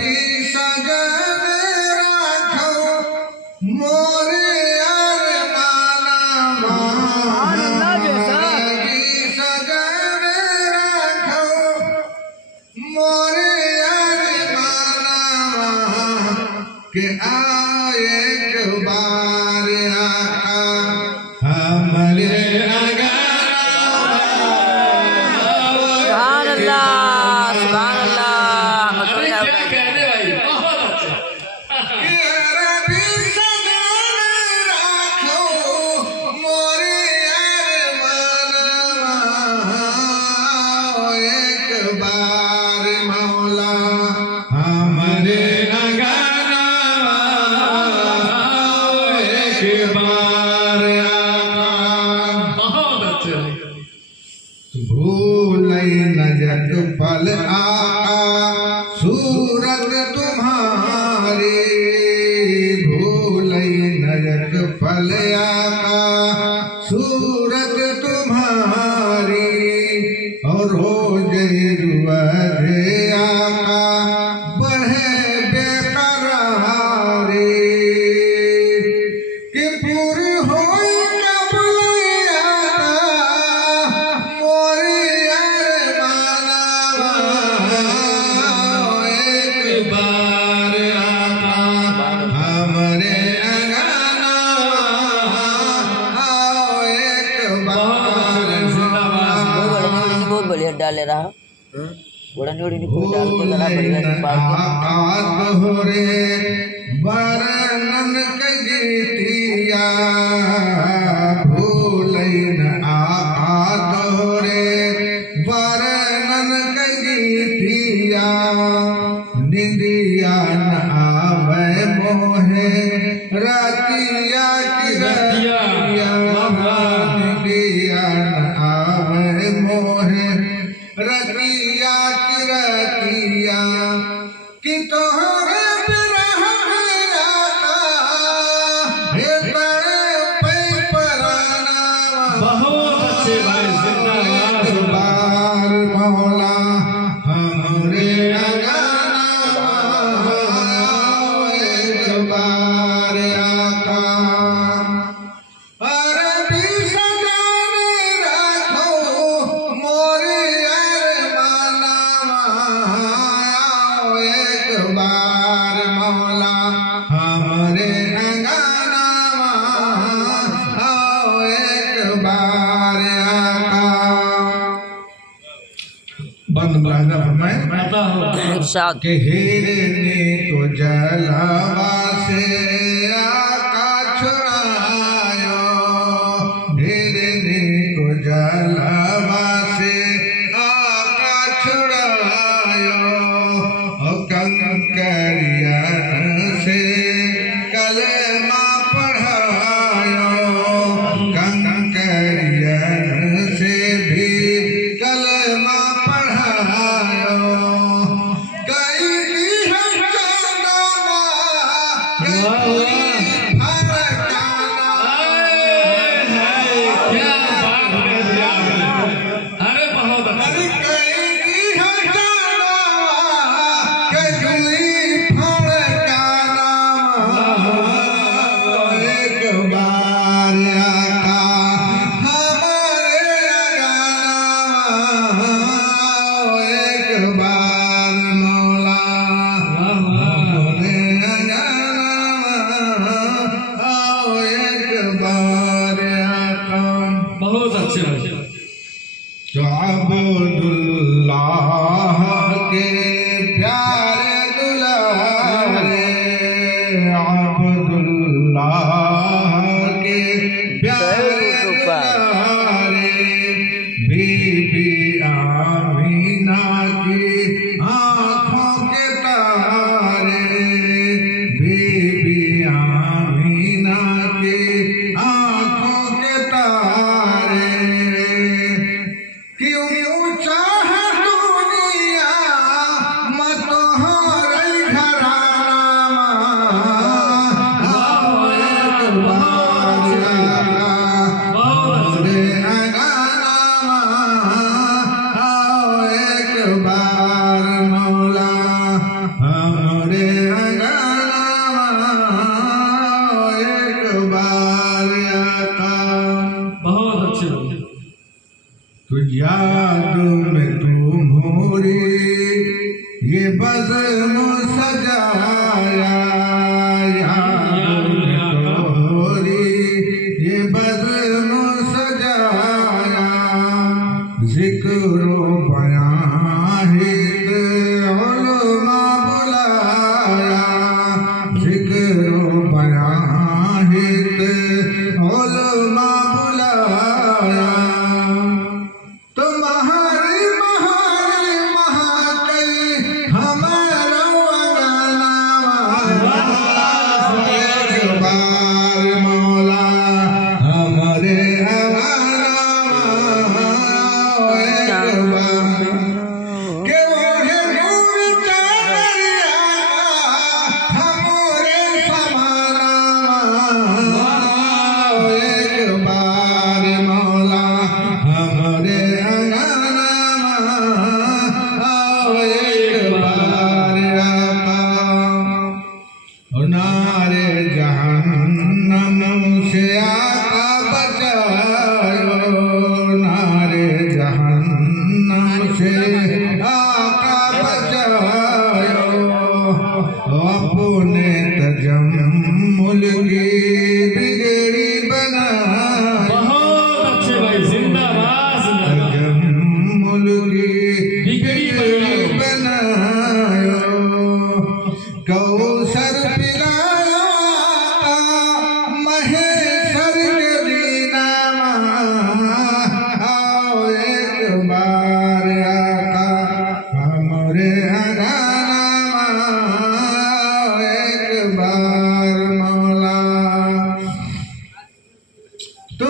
भी सजन राखो मोरे अरमाना भी सजन राखो मोरे अरमाना के आए एक बार आका हमरे पल आका सूरत तुम्हारी भूलई नजक पल आका सूरत तुम्हारी और हो जरूरे आका बढ़े बेकरारी कि पूरी हो डाले रहा बड़ा नोड़ी नहीं कोई डाल के लगा बढ़िया से बात हो रे बरनन कगीतिया भूलई न आत हो रे बरनन कगीतिया निंदिया न आवे मोहे रतिया की रतिया निंदिया न आवे मोहे रतिया की रतिया कि तोहरे बिरह आता हे बड़े पे पराना बहुत अच्छे भाई जिंदाबाद बार मौला हमरे अगाना एक बार आका के हिरने तो जलवा से आका छुड़ायो हिरने तो जलवा से आका छुड़ायो कंकरिया से कलमा पढ़ायो कंकरिया से भी कलमा पढ़ायो तो याद में तू मोरी ये बज़्म सजाया, याद में तोरी ये बज़्म सजाया, ज़िक्र बयां हित उलमा बुलाया, ज़िक्र बयां हित उलमा बुलाया। तुम्हारी महारी महाकई हमारा एक बार मौला हमारे एक बार के ओढ़े नूर चादरिया हमारे समाना एक बार मौला हमारे नारे जहन्नम से आका बचायो, नारे जहन्नम से आका बचायो, अपने तजम्मुल की बिगड़ी बनायो, बहुत अच्छे भाई, जिंदाबाद जिंदाबाद। तजम्मुल की बिगड़ी बनायो, कौसर पिलाया महेश्वर के दीना, आओ एक बार आका हमरे अगाना, एक बार मौला तो